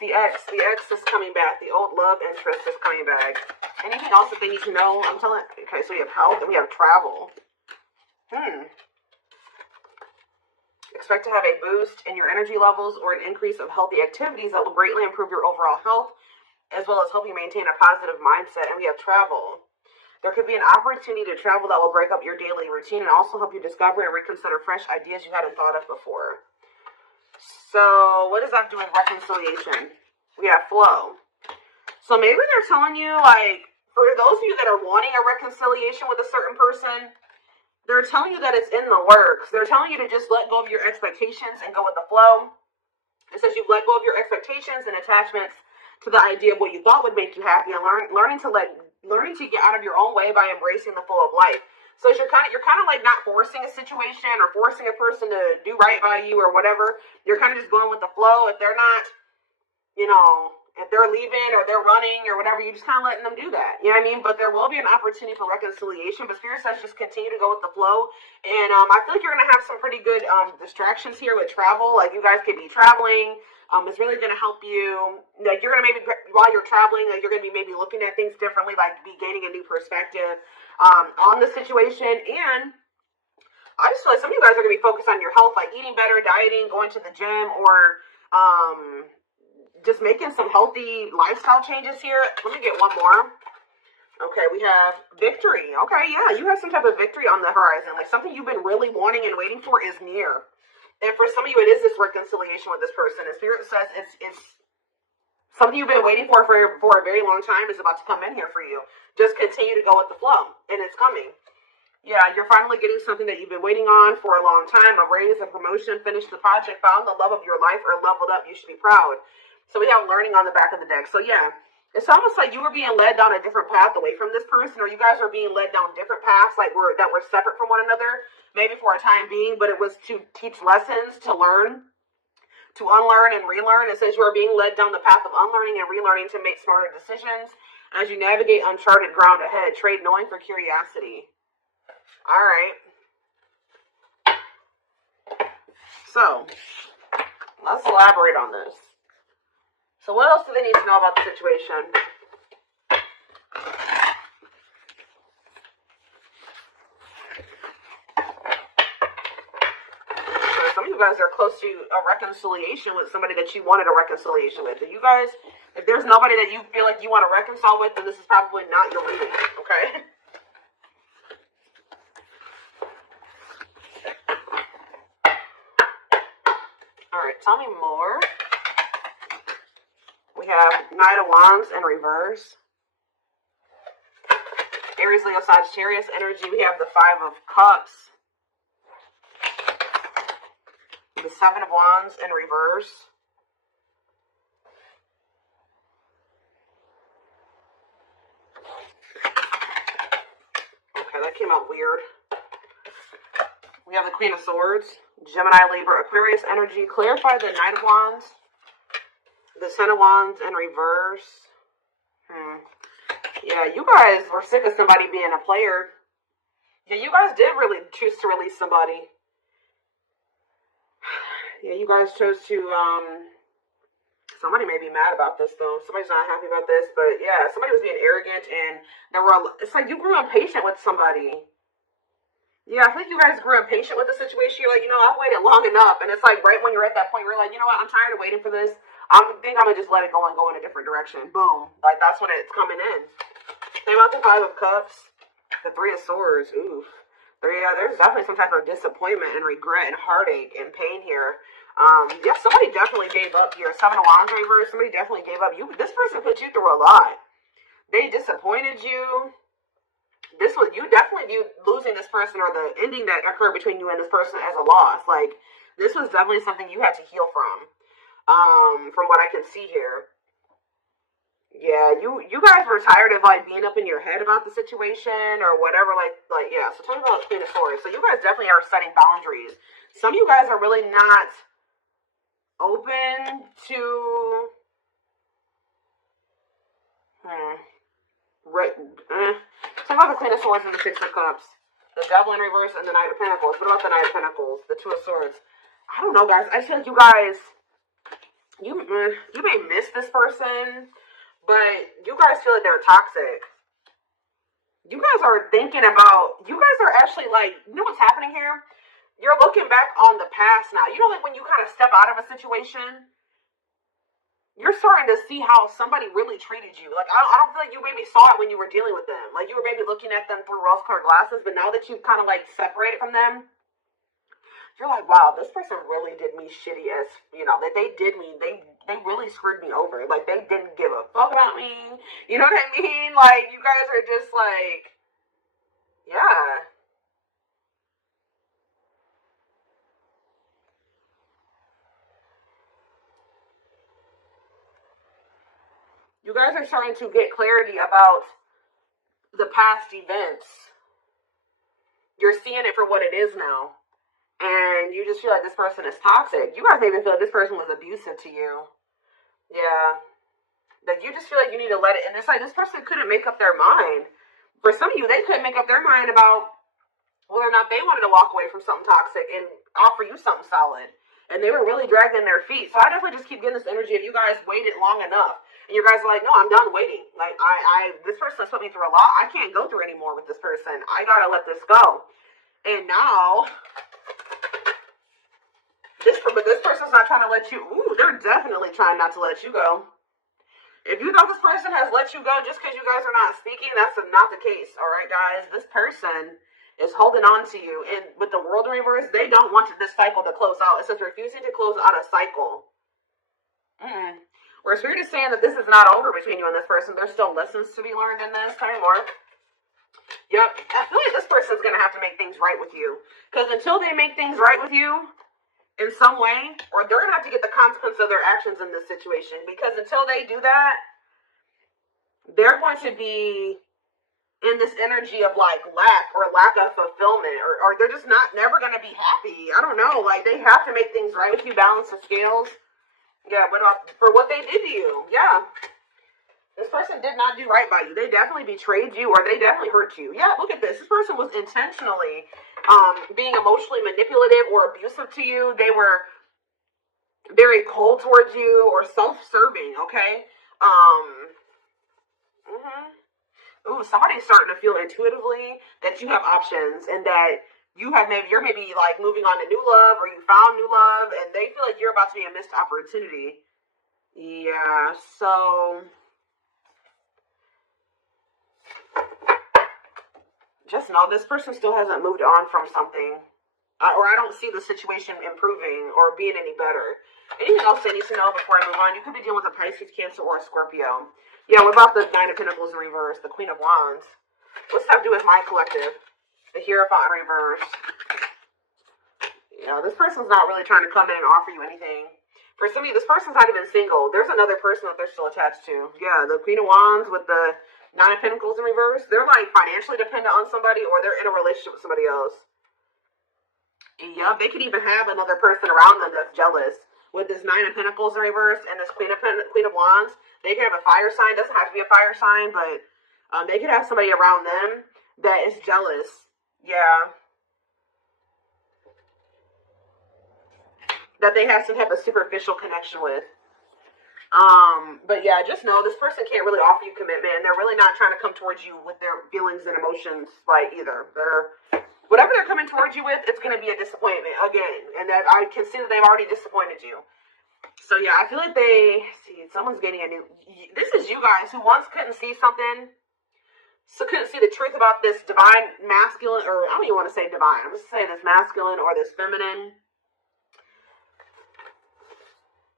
The ex is coming back. The old love interest is coming back. Anything else that they need to know? I'm telling. Okay, so we have health and we have travel. Expect to have a boost in your energy levels or an increase of healthy activities that will greatly improve your overall health, as well as help you maintain a positive mindset. And we have travel. There could be an opportunity to travel that will break up your daily routine and also help you discover and reconsider fresh ideas you hadn't thought of before. So, what does that do with reconciliation? We have flow. So maybe they're telling you, like, for those of you that are wanting a reconciliation with a certain person, they're telling you that it's in the works. They're telling you to just let go of your expectations and go with the flow. It says you've let go of your expectations and attachments to the idea of what you thought would make you happy, and learning to get out of your own way by embracing the flow of life. So you're kind of like not forcing a situation or forcing a person to do right by you or whatever. You're kind of just going with the flow. If they're not, if they're leaving or they're running or whatever, you're just kind of letting them do that. You know what I mean? But there will be an opportunity for reconciliation. But Spirit says just continue to go with the flow. And I feel like you're going to have some pretty good distractions here with travel. Like you guys could be traveling. It's really going to help you. Like you're going to maybe, while you're traveling, like you're going to be maybe looking at things differently, like be gaining a new perspective on the situation. And I just feel like some of you guys are going to be focused on your health, like eating better, dieting, going to the gym, or just making some healthy lifestyle changes here. Let me get one more. Okay, we have victory. Okay, yeah, you have some type of victory on the horizon. Like something you've been really wanting and waiting for is near. And for some of you, it is this reconciliation with this person. And Spirit says it's something you've been waiting for a very long time is about to come in here for you. Just continue to go with the flow, and it's coming. Yeah, you're finally getting something that you've been waiting on for a long time. A raise, a promotion, finished the project, found the love of your life, or leveled up. You should be proud. So we have learning on the back of the deck. So yeah, it's almost like you were being led down a different path away from this person, or you guys are being led down different paths, like that were separate from one another, maybe for a time being, but it was to teach lessons, to learn, to unlearn and relearn. It says you are being led down the path of unlearning and relearning to make smarter decisions as you navigate uncharted ground ahead. Trade knowing for curiosity. All right. So, let's elaborate on this. So what else do they need to know about the situation? So some of you guys are close to a reconciliation with somebody that you wanted a reconciliation with. You guys, if there's nobody that you feel like you want to reconcile with, then this is probably not your reading, okay? All right, tell me more. We have Knight of Wands in reverse. Aries, Leo, Sagittarius energy. We have the Five of Cups. The Seven of Wands in reverse. Okay, that came out weird. We have the Queen of Swords. Gemini, Libra, Aquarius energy. Clarify the Knight of Wands. The Ten of Wands in reverse. Yeah, you guys were sick of somebody being a player. Yeah, you guys did really choose to release somebody. Yeah, you guys chose to, somebody may be mad about this, though. Somebody's not happy about this, but yeah, somebody was being arrogant, and it's like you grew impatient with somebody. Yeah, I think you guys grew impatient with the situation. You're like, I've waited long enough, and it's like right when you're at that point, you're like, you know what, I'm tired of waiting for this. I think I'm going to just let it go and go in a different direction. Boom. Like, that's when it's coming in. Think about the Five of Cups. The Three of Swords. Oof. There's definitely some type of disappointment and regret and heartache and pain here. Yeah, somebody definitely gave up here. Seven of Wands reverse. Somebody definitely gave up. This person put you through a lot. They disappointed you. You definitely viewed losing this person or the ending that occurred between you and this person as a loss. Like, this was definitely something you had to heal from what I can see here. Yeah, you guys were tired of like being up in your head about the situation or whatever, like yeah. So tell me about Queen of Swords. So you guys definitely are setting boundaries. Some of you guys are really not open to Talk about the Queen of Swords and the Six of Cups. The Devil in reverse and the Knight of Pentacles. What about the Knight of Pentacles? The Two of Swords. I don't know, guys. I feel like you guys you may miss this person, but you guys feel like they're toxic. You guys are thinking about, you guys are actually like, you know what's happening here? You're looking back on the past now. You know, like when you kind of step out of a situation, you're starting to see how somebody really treated you. Like, I don't feel like you maybe saw it when you were dealing with them. Like, you were maybe looking at them through rose-colored glasses, but now that you've kind of like separated from them, you're like, wow, this person really did me shitty as, you know, that they did me, they really screwed me over. Like, they didn't give a fuck about me. You know what I mean? Like, you guys are just like, yeah. You guys are starting to get clarity about the past events. You're seeing it for what it is now. And you just feel like this person is toxic. You guys maybe feel like this person was abusive to you. Yeah. Like, you just feel like you need to let it. And it's like this person couldn't make up their mind. For some of you, they couldn't make up their mind about whether or not they wanted to walk away from something toxic and offer you something solid. And they were really dragging their feet. So I definitely just keep getting this energy of you guys waited long enough. And you guys are like, no, I'm done waiting. Like, this person has put me through a lot. I can't go through anymore with this person. I gotta let this go. And now, but this person's not trying to let you, they're definitely trying not to let you go. If you thought this person has let you go just because you guys are not speaking, that's not the case. All right, guys, this person is holding on to you. And with the world in reverse, they don't want this cycle to close out. It says refusing to close out a cycle. Where Spirit is saying that this is not over between you and this person. There's still lessons to be learned in this. Tell me more. Yep. I feel like this person's going to have to make things right with you. Because until they make things right with you in some way, or they're going to have to get the consequence of their actions in this situation. Because until they do that, they're going to be in this energy of like lack of fulfillment, or they're just never going to be happy. I don't know. Like, they have to make things right with you, balance the scales. Yeah, but for what they did to you. Yeah. This person did not do right by you. They definitely betrayed you, or they definitely hurt you. Yeah, look at this. This person was intentionally being emotionally manipulative or abusive to you. They were very cold towards you or self-serving, okay? Somebody's starting to feel intuitively that you have options and that you're maybe like moving on to new love, or you found new love, and they feel like you're about to be a missed opportunity. Yeah, so just know this person still hasn't moved on from something. Or I don't see the situation improving or being any better. Anything else I need to know before I move on? You could be dealing with a Pisces, Cancer, or a Scorpio. Yeah, what about the Nine of Pentacles in reverse? The Queen of Wands. What's that have to do with my collective? The Hierophant in reverse. Yeah, this person's not really trying to come in and offer you anything. For some of you, this person's not even single. There's another person that they're still attached to. Yeah, the Queen of Wands with the Nine of Pentacles in reverse. They're like financially dependent on somebody, or they're in a relationship with somebody else. Yeah, they could even have another person around them that's jealous. With this Nine of Pentacles in reverse and this Queen of Wands, they could have a fire sign. Doesn't have to be a fire sign, but they could have somebody around them that is jealous. Yeah. That they have some type of superficial connection with. But yeah, just know this person can't really offer you commitment, and they're really not trying to come towards you with their feelings and emotions, like, either. Whatever they're coming towards you with, it's going to be a disappointment again. And that I can see that they've already disappointed you. So yeah, I feel like someone's getting a new, this is you guys who once couldn't see something, so couldn't see the truth about this divine masculine, or I don't even want to say divine, I'm just saying this masculine or this feminine.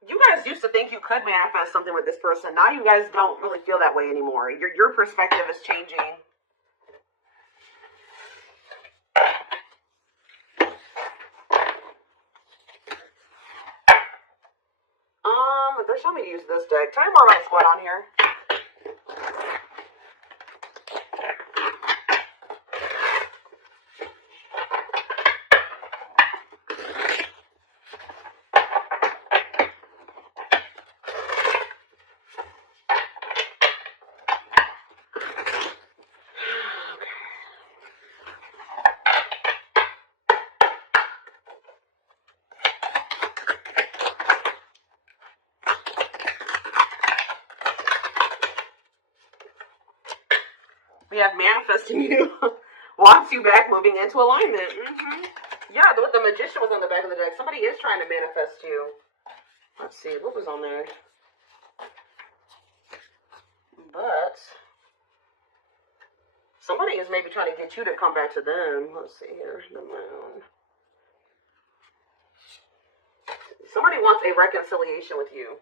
You guys used to think you could manifest something with this person. Now you guys don't really feel that way anymore. Your perspective is changing. They're showing me to use this deck. Tell me more about what's going on here. We have manifesting you. Wants you back, moving into alignment. Yeah, the Magician was on the back of the deck. Somebody is trying to manifest you. Let's see, what was on there? But somebody is maybe trying to get you to come back to them. Let's see here. The Moon. Somebody wants a reconciliation with you.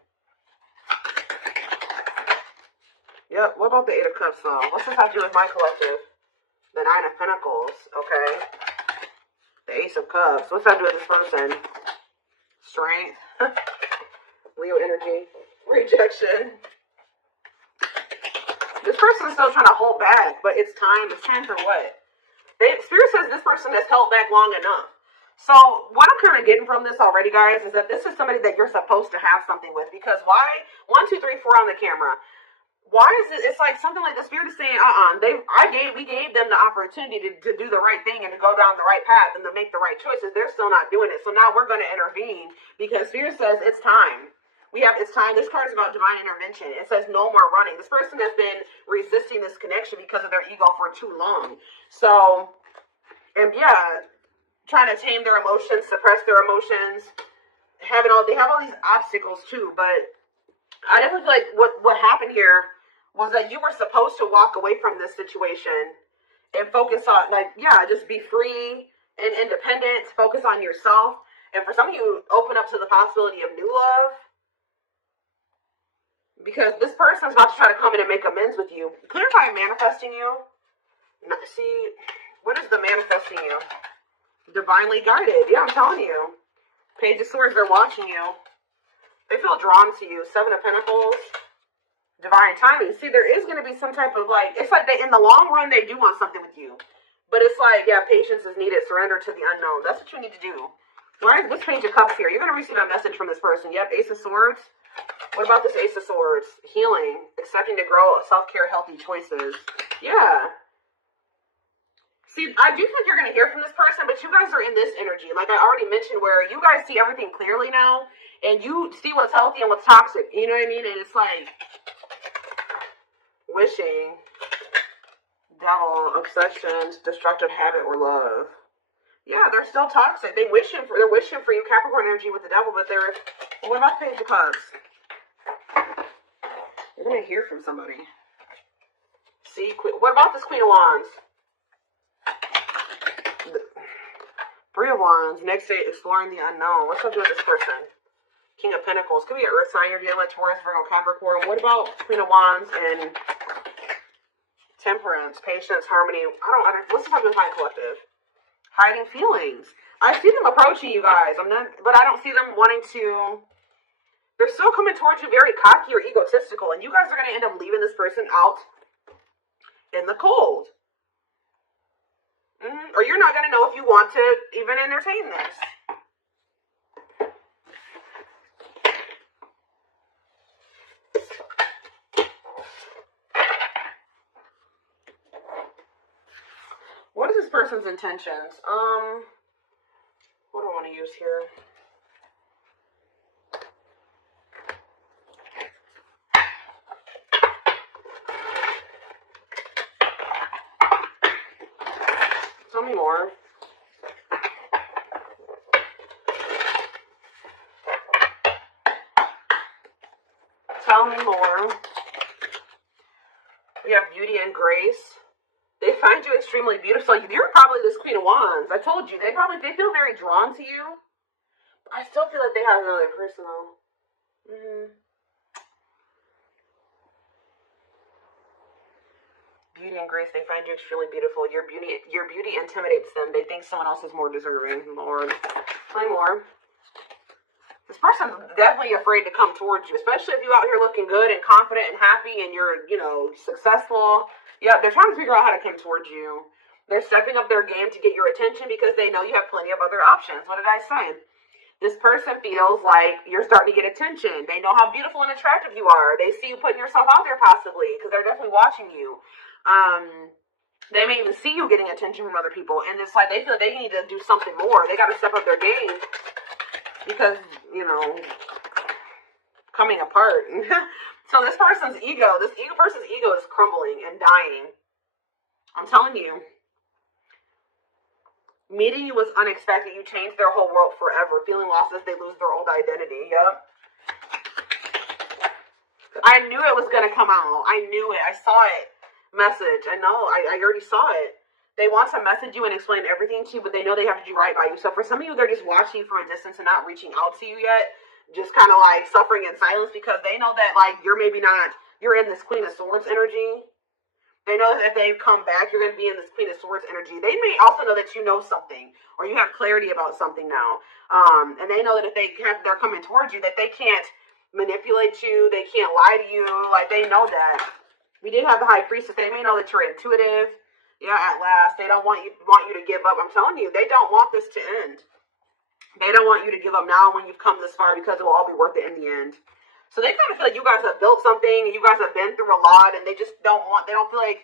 Yep, what about the Eight of Cups, though? What's this have to do with my collective? The Nine of Pentacles, okay. The Ace of Cups. What's that do with this person? Strength. Leo energy. Rejection. This person is still trying to hold back, but it's time. It's time for what? Spirit says this person has held back long enough. So what I'm kind of getting from this already, guys, is that this is somebody that you're supposed to have something with. Because why? 1, 2, 3, 4 on the camera. Why is it? It's like something like the Spirit is saying, we gave them the opportunity to do the right thing and to go down the right path and to make the right choices. They're still not doing it. So now we're going to intervene because Spirit says it's time. It's time. This card is about divine intervention. It says no more running. This person has been resisting this connection because of their ego for too long. So, and yeah, trying to tame their emotions, suppress their emotions, they have all these obstacles too. But I definitely feel like what happened here was that you were supposed to walk away from this situation and focus on, just be free and independent, focus on yourself. And for some of you, open up to the possibility of new love. Because this person's about to try to come in and make amends with you. Clarify manifesting you. See, what is the manifesting you? Divinely guided. Yeah, I'm telling you. Page of Swords, they're watching you. They feel drawn to you. Seven of Pentacles. Divine timing. See, there is going to be some type of it's like in the long run, they do want something with you. But it's like, patience is needed. Surrender to the unknown. That's what you need to do. Why is this Page of Cups here? You're going to receive a message from this person. Yep, Ace of Swords. What about this Ace of Swords? Healing. Accepting to grow. Self-care. Healthy choices. Yeah. See, I do think you're going to hear from this person, but you guys are in this energy. Like I already mentioned, where you guys see everything clearly now. And you see what's healthy and what's toxic. You know what I mean? And it's like wishing, devil, obsession, destructive habit, or love. Yeah, they're still toxic. They're wishing for you, Capricorn energy with the devil, but what about Page of Cups? You're gonna hear from somebody. See, what about this Queen of Wands? Three of Wands. Next day, exploring the unknown. What's up with this person? King of Pentacles. Could be an Earth sign, or Gemini, Taurus, Virgo, Capricorn. What about Queen of Wands and Temperance, patience, harmony? What's the type of my collective? Hiding feelings. I see them approaching you guys. But I don't see them wanting to. They're still coming towards you very cocky or egotistical, and you guys are going to end up leaving this person out in the cold. Or you're not going to know if you want to even entertain this. What is this person's intentions? What do I want to use here? Tell me more. Tell me more. We have beauty and grace. They find you extremely beautiful. You're probably this Queen of Wands. I told you. They feel very drawn to you. I still feel like they have another person though. Beauty and grace. They find you extremely beautiful. Your beauty intimidates them. They think someone else is more deserving. Lord, play more. This person's definitely afraid to come towards you, especially if you're out here looking good and confident and happy and you're, successful. Yeah, they're trying to figure out how to come towards you. They're stepping up their game to get your attention because they know you have plenty of other options. What did I say? This person feels like you're starting to get attention. They know how beautiful and attractive you are. They see you putting yourself out there possibly because they're definitely watching you. They may even see you getting attention from other people. And it's like they feel they need to do something more. They got to step up their game because, coming apart. So this person's person's ego is crumbling and dying. I'm telling you. Meeting you was unexpected. You changed their whole world forever. Feeling lost as they lose their old identity. Yep. I knew it was going to come out. I knew it. I saw it. Message. I know. I already saw it. They want to message you and explain everything to you, but they know they have to do right by you. So for some of you, they're just watching you from a distance and not reaching out to you yet. Just kind of like suffering in silence because they know that like you're maybe not, you're in this Queen of Swords energy. They know that if they come back, you're going to be in this Queen of Swords energy. They may also know that you know something or you have clarity about something now. And they know that if they're coming towards you, that they can't manipulate you. They can't lie to you. Like, they know that. We did have the High Priestess. They may know that you're intuitive. Yeah, at last. They don't want you to give up. I'm telling you, they don't want this to end. They don't want you to give up now when you've come this far because it will all be worth it in the end. So they kind of feel like you guys have built something and you guys have been through a lot and they just don't want to like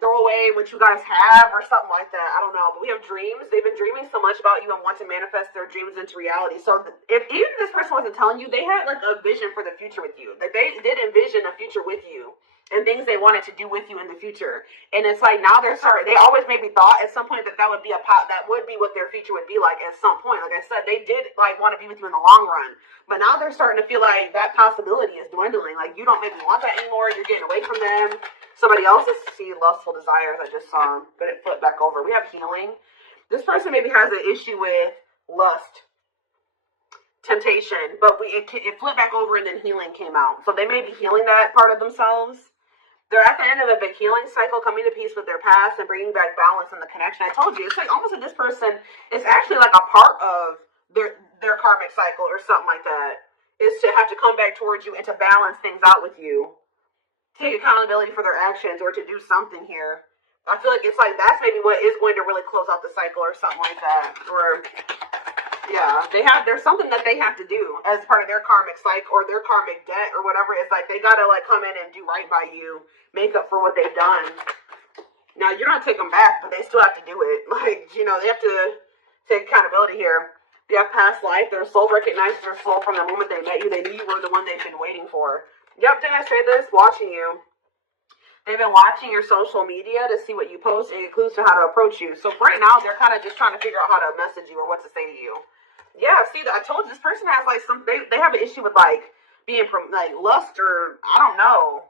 throw away what you guys have or something like that. I don't know. But we have dreams. They've been dreaming so much about you and want to manifest their dreams into reality. So if even if this person wasn't telling you, they had like a vision for the future with you. Like they did envision a future with you and things they wanted to do with you in the future. And it's like now they're sorry. They always maybe thought at some point that would be that would be what their future would be like at some point. Like I said, they did like want to be with you in the long run. But now they're starting to feel like that possibility is dwindling. Like you don't maybe want that anymore. You're getting away from them. Somebody else's lustful desires. I just saw, but it flipped back over. We have healing. This person maybe has an issue with lust, temptation, but it flipped back over and then healing came out. So they may be healing that part of themselves. They're at the end of a big healing cycle, coming to peace with their past and bringing back balance in the connection. I told you, it's like almost like this person is actually like a part of their karmic cycle or something like that. Is to have to come back towards you and to balance things out with you. Take accountability for their actions or to do something here. I feel like it's like that's maybe what is going to really close out the cycle or something like that. Or yeah, there's something that they have to do as part of their karmic cycle or their karmic debt or whatever. It's like they gotta like come in and do right by you, make up for what they've done. Now you're not taking them back, but they still have to do it. Like, you know, they have to take accountability here. They have past life. Their soul recognizes their soul from the moment they met you. They knew you were the one they've been waiting for. Yep, didn't I say this? Watching you. They've been watching your social media to see what you post and get clues to how to approach you. So right now, they're kind of just trying to figure out how to message you or what to say to you. Yeah, see, I told you, this person has like they have an issue with like being from like lust or I don't know,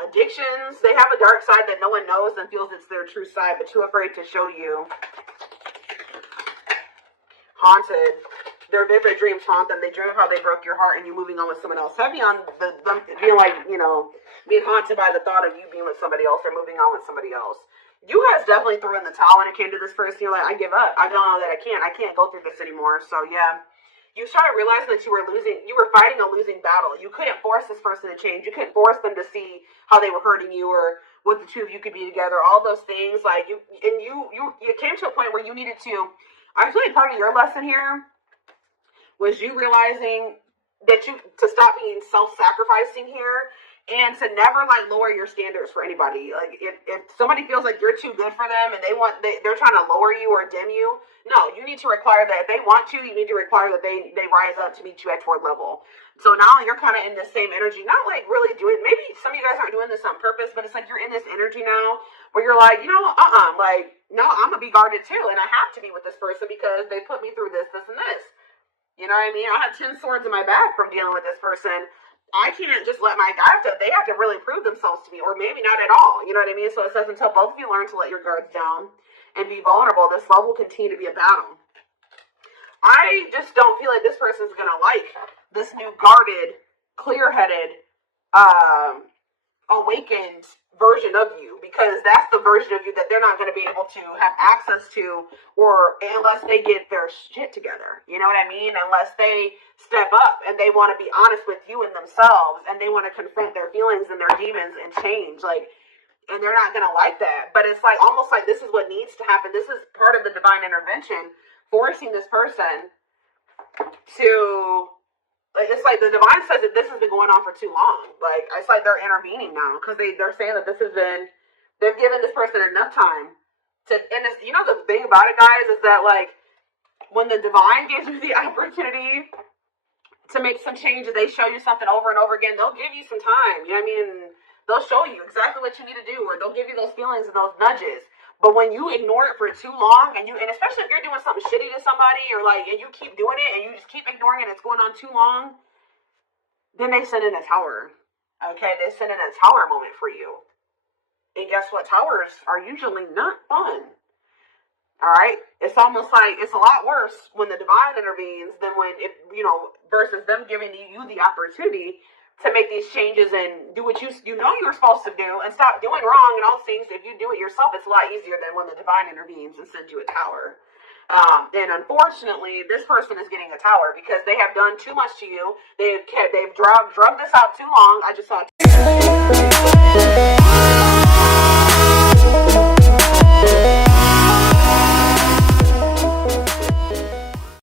addictions. They have a dark side that no one knows and feels it's their true side, but too afraid to show you. Haunted. Their vivid dreams haunt them. They dream of how they broke your heart and you moving on with someone else. Heavy on them being like, you know, being haunted by the thought of you being with somebody else or moving on with somebody else. You guys definitely threw in the towel when it came to this person. You're like, I give up. I don't know that I can't go through this anymore. So yeah, you started realizing that you were fighting a losing battle. You couldn't force this person to change. You couldn't force them to see how they were hurting you or what the two of you could be together. All those things, like you came to a point where you needed to. I feel like part of your lesson here was you realizing that to stop being self-sacrificing here and to never like lower your standards for anybody. Like if somebody feels like you're too good for them and they're trying to lower you or dim you, no, you need to require that if they want you need to require that they rise up to meet you at your level. So now you're kind of in this same energy, not like really doing, maybe some of you guys aren't doing this on purpose, but it's like you're in this energy now where you're like, you know, like, no, I'm gonna be guarded too and I have to be with this person because they put me through this, and this. You know what I mean? I have 10 swords in my back from dealing with this person. I can't just let they have to really prove themselves to me, or maybe not at all. You know what I mean? So it says, until both of you learn to let your guards down and be vulnerable, this love will continue to be a battle. I just don't feel like this person's going to like this new guarded, clear-headed, awakened version of you, because that's the version of you that they're not going to be able to have access to, or unless they get their shit together. You know what I mean? Unless they step up and they want to be honest with you and themselves, and they want to confront their feelings and their demons and change, like, and they're not going to like that. But it's like almost like this is what needs to happen. This is part of the divine intervention, forcing this person to. Like, it's like the divine says that this has been going on for too long. Like, it's like they're intervening now because they're saying that they've given this person enough time to, and it's, you know, the thing about it, guys, is that, like, when the divine gives you the opportunity to make some changes, they show you something over and over again, they'll give you some time, you know what I mean? They'll show you exactly what you need to do, or they'll give you those feelings and those nudges. But when you ignore it for too long, and especially if you're doing something shitty to somebody, or and you keep doing it, and you just keep ignoring it, it's going on too long, then they send in a tower. Okay, they send in a tower moment for you. And guess what? Towers are usually not fun. All right, it's almost like it's a lot worse when the divine intervenes than when versus them giving you the opportunity to make these changes and do what you were supposed to do and stop doing wrong and all these things. If you do it yourself, it's a lot easier than when the divine intervenes and sends you a tower. And unfortunately, this person is getting a tower because they have done too much to you. They've drugged this out too long. I just saw